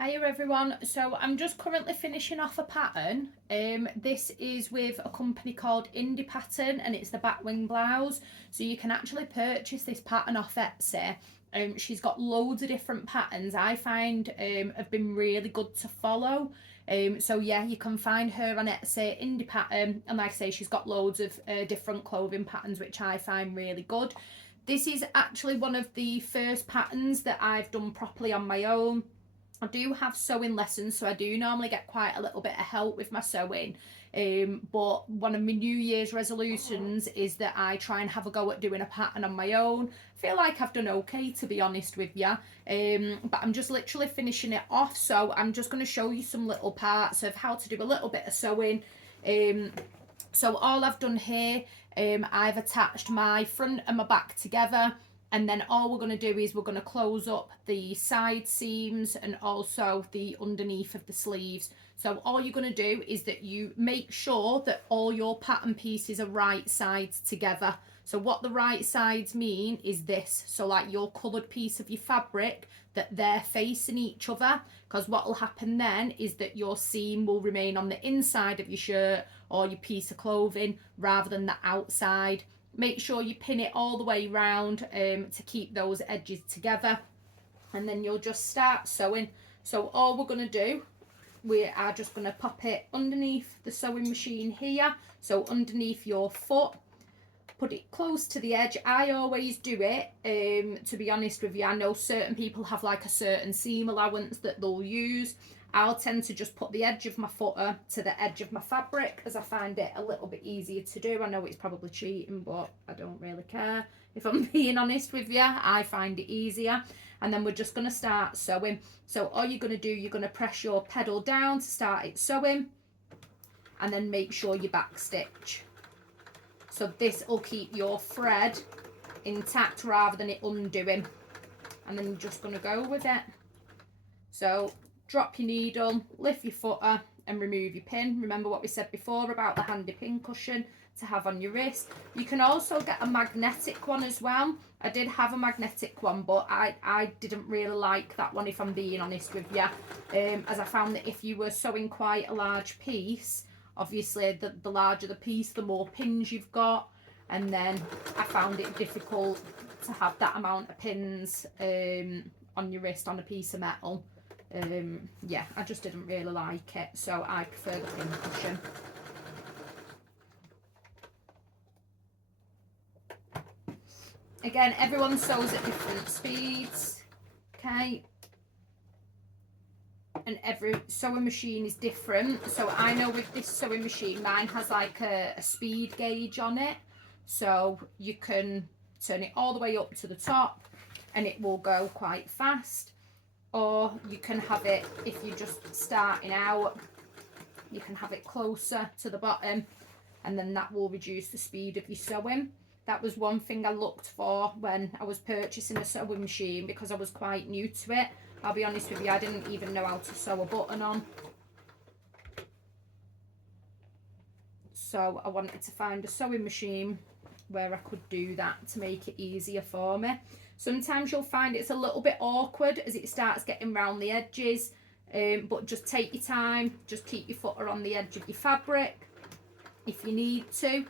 Hiya everyone, so I'm just currently finishing off a pattern. This is with a company called Indie Pattern and it's the Batwing blouse. So you can actually purchase this pattern off Etsy. She's got loads of different patterns I find have been really good to follow. So yeah, you can find her on Etsy, Indie Pattern, and like I say, she's got loads of different clothing patterns which I find really good. This is actually one of the first patterns that I've done properly on my own. I do have sewing lessons, so I do normally get quite a little bit of help with my sewing. But one of my New Year's resolutions is that I try and have a go at doing a pattern on my own. I feel like I've done okay, to be honest with you. But I'm just literally finishing it off, so I'm just going to show you some little parts of how to do a little bit of sewing. So all I've done here, I've attached my front and my back together, and then all we're going to do is we're going to close up the side seams and also the underneath of the sleeves. So all you're going to do is that you make sure that all your pattern pieces are right sides together. So what the right sides mean is this, so like your coloured piece of your fabric, that they're facing each other, because what will happen then is that your seam will remain on the inside of your shirt or your piece of clothing rather than the outside. Make sure you pin it all the way round to keep those edges together, and then you'll just start sewing. So all we're going to do, we are just going to pop it underneath the sewing machine here, so underneath your foot, put it close to the edge. I always do it, to be honest with you. I know certain people have like a certain seam allowance that they'll use. I'll tend to just put the edge of my footer to the edge of my fabric as I find it a little bit easier to do. I know it's probably cheating, but I don't really care. If I'm being honest with you, I find it easier. And then we're just going to start sewing. So all you're going to do, you're going to press your pedal down to start it sewing, and then make sure you back stitch. So this will keep your thread intact rather than it undoing. And then you're just going to go with it. So drop your needle, lift your footer and remove your pin. Remember what we said before about the handy pin cushion to have on your wrist. You can also get a magnetic one as well. I did have a magnetic one, but I didn't really like that one, if I'm being honest with you, as I found that if you were sewing quite a large piece, obviously the larger the piece, the more pins you've got, and then I found it difficult to have that amount of pins on your wrist on a piece of metal. Yeah, I just didn't really like it, so I prefer the pin cushion. Again, everyone sews at different speeds, okay, and every sewing machine is different. So I know with this sewing machine, mine has like a speed gauge on it, so you can turn it all the way up to the top and it will go quite fast, or you can have it, if you're just starting out, you can have it closer to the bottom, and then that will reduce the speed of your sewing. That was one thing I looked for when I was purchasing a sewing machine, because I was quite new to it. I'll be honest with you, I didn't even know how to sew a button on. So I wanted to find a sewing machine where I could do that to make it easier for me. Sometimes you'll find it's a little bit awkward as it starts getting round the edges, but just take your time, just keep your footer on the edge of your fabric. If you need to,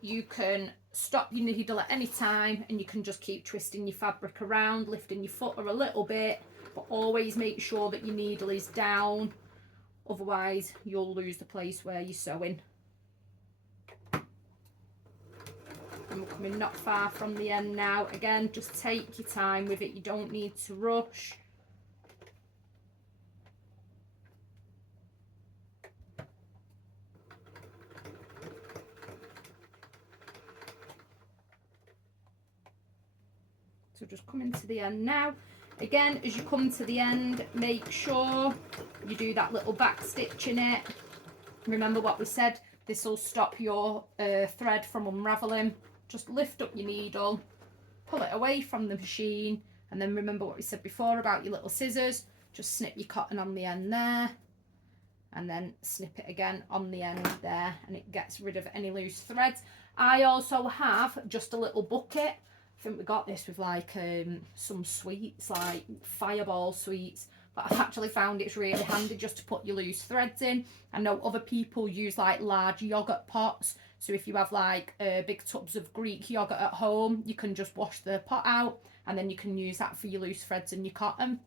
you can stop your needle at any time and you can just keep twisting your fabric around, lifting your footer a little bit, but always make sure that your needle is down, otherwise you'll lose the place where you're sewing. And we're coming not far from the end now. Again, just take your time with it, you don't need to rush. So just coming to the end now. Again, as you come to the end, make sure you do that little back stitch in it. Remember what we said, this will stop your thread from unravelling. Just lift up your needle, pull it away from the machine, and then remember what we said before about your little scissors. Just snip your cotton on the end there, and then snip it again on the end there, and it gets rid of any loose threads. I also have just a little bucket. I think we got this with like some sweets, like Fireball sweets, but I've actually found it's really handy just to put your loose threads in. I know other people use like large yogurt pots, so if you have like big tubs of Greek yogurt at home, you can just wash the pot out and then you can use that for your loose threads and your cotton.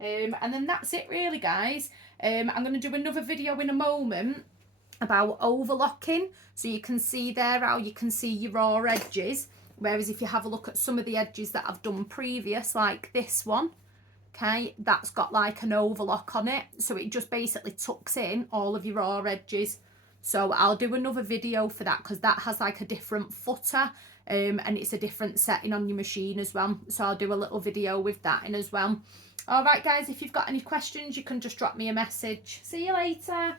And then that's it really, guys. I'm going to do another video in a moment about overlocking, so you can see there how you can see your raw edges, whereas if you have a look at some of the edges that I've done previous, like this one, okay, that's got like an overlock on it, so it just basically tucks in all of your raw edges. So I'll do another video for that because that has like a different footer, and it's a different setting on your machine as well, so I'll do a little video with that in as well. All right guys, if you've got any questions you can just drop me a message. See you later.